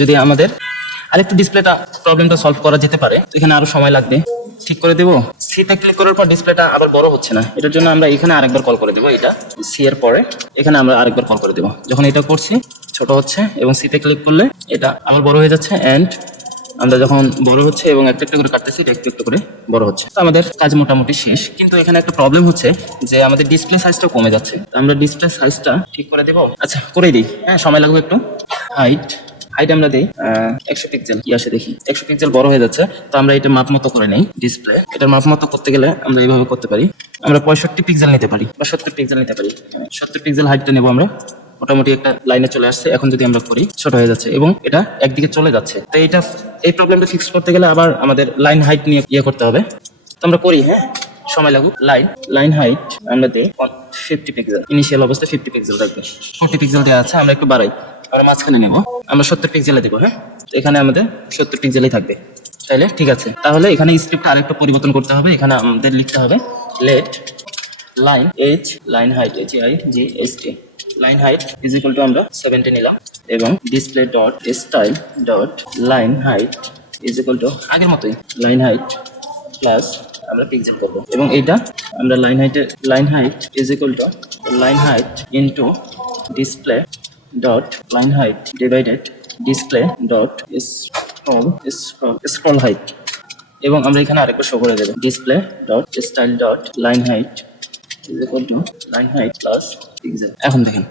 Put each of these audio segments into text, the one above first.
যদি আমাদের আরেকটু ডিসপ্লেটা প্রবলেমটা সলভ করা যেতে পারে, এখানে আরো সময় লাগবে। ঠিক করে দেবো। সিতে ক্লিক করার পর ডিসপ্লেটা আবার বড় হচ্ছে না, এটার জন্য আমরা এখানে আরেকবার কল করে দেবো। এটা সি এর পরে এখানে আমরা আরেকবার কল করে দেবো। যখন এটা করছি ছোট হচ্ছে এবং সিতে ক্লিক করলে এটা আবার বড় হয়ে যাচ্ছে। এন্ড আমরা যখন বড় হচ্ছে এবং একটা একটা করে কাটতেছি, এটা একটু একটু করে বড় হচ্ছে। তো আমাদের কাজ মোটামুটি শেষ, কিন্তু এখানে একটা প্রবলেম হচ্ছে যে আমাদের ডিসপ্লে সাইজটা কমে যাচ্ছে। আমরা ডিসপ্লে সাইজটা ঠিক করে দেবো। আচ্ছা, করেই দিই। হ্যাঁ, সময় লাগবে একটু। হাইট আমরা দিই 100 পিক্সেল। কি আসে দেখি, 100 পিক্সেল বড় হয়ে যাচ্ছে। তো আমরা এটা মাপ মতো করে নেই। ডিসপ্লে এটার মাপ মতো করতে গেলে আমরা এইভাবে করতে পারি। আমরা 65 পিক্সেল নিতে পারি বা 70 পিক্সেল নিতে পারি। 70 পিক্সেল হাইটটা নেবো আমরা। মোটামুটি একটা লাইনে চলে আসছে। এখন যদি আমরা করি, ছোট হয়ে যাচ্ছে এবং এটা একদিকে চলে যাচ্ছে। তো এই প্রবলেমটা ফিক্স করতে গেলে আবার আমাদের লাইন হাইট নিয়ে ইয়ে করতে হবে। তো আমরা করি। হ্যাঁ, সময় লাগুক। লাইন হাইট আমরা দিই 50 পিক্সেল। ইনিশিয়াল অবস্থায় 50 পিক্সেল রাখবে। 40 পিক্সেল দেওয়া আছে, আমরা একটু বাড়াই। আমরা মাঝখানে নেব, আমরা 70 পিক্সেলে দেবো। হ্যাঁ, এখানে আমাদের 70 পিক্সেলই থাকবে। তাইলে ঠিক আছে। তাহলে এখানে স্ক্রিপ্টটা আরেকটু পরিবর্তন করতে হবে। এখানে আমাদের লিখতে হবে let line height line height is equal to আমরা 70 নিলাম এবং display dot style dot line height is equal to আগের মতোই লাইন হাইট প্লাস আমরা পিক্সেল করবো এবং এইটা আমরা line height is equal to line height into display dot line height divided display dot scroll height এবং আমরা এখানে আরেকবার শো করে দেবো display dot style dot line height is equal to line height plus pixel. এখন দেখেন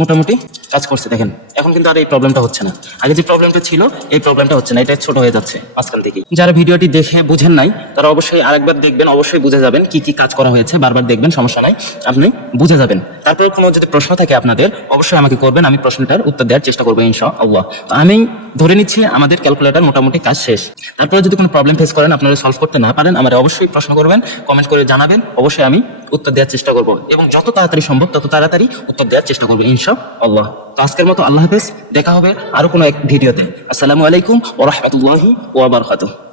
মোটামুটি কাজ করছে। দেখেন এখন কিন্তু আর এই প্রবলেমটা হচ্ছে না। আগে যে প্রবলেমটা ছিল এই প্রবলেমটা হচ্ছে না, এটা ছোট হয়ে যাচ্ছে মাঝখান থেকে। যারা ভিডিওটি দেখে বুঝেন নাই তারা অবশ্যই আরেকবার দেখবেন, অবশ্যই বুঝে যাবেন কি কি কাজ করা হয়েছে। বারবার দেখবেন, সমস্যা নাই, আপনি বুঝে যাবেন। তারপরে কোনো যদি প্রশ্ন থাকে আপনাদের অবশ্যই আমাকে করবেন, আমি প্রশ্নটার উত্তর দেওয়ার চেষ্টা করবো ইনশাআল্লাহ। আমি ধরে নিচ্ছি আমাদের ক্যালকুলেটর মোটামুটি কাজ শেষ। তারপরে যদি কোনো প্রবলেম ফেস করেন, আপনারা সলভ করতে না পারেন, আমার অবশ্যই প্রশ্ন করবেন, কমেন্ট করে জানাবেন। অবশ্যই আমি উত্তর দেওয়ার চেষ্টা করবো এবং যত তাড়াতাড়ি সম্ভব তত তাড়াতাড়ি উত্তর দেওয়ার চেষ্টা করবো ইনশাআল্লাহ। তো আজকের মতো আল্লাহ হাফেজ, দেখা হবে আরো কোনো এক ভিডিওতে। আসসালামু আলাইকুম ওয়া রাহমাতুল্লাহি ওয়া বারাকাতুহু।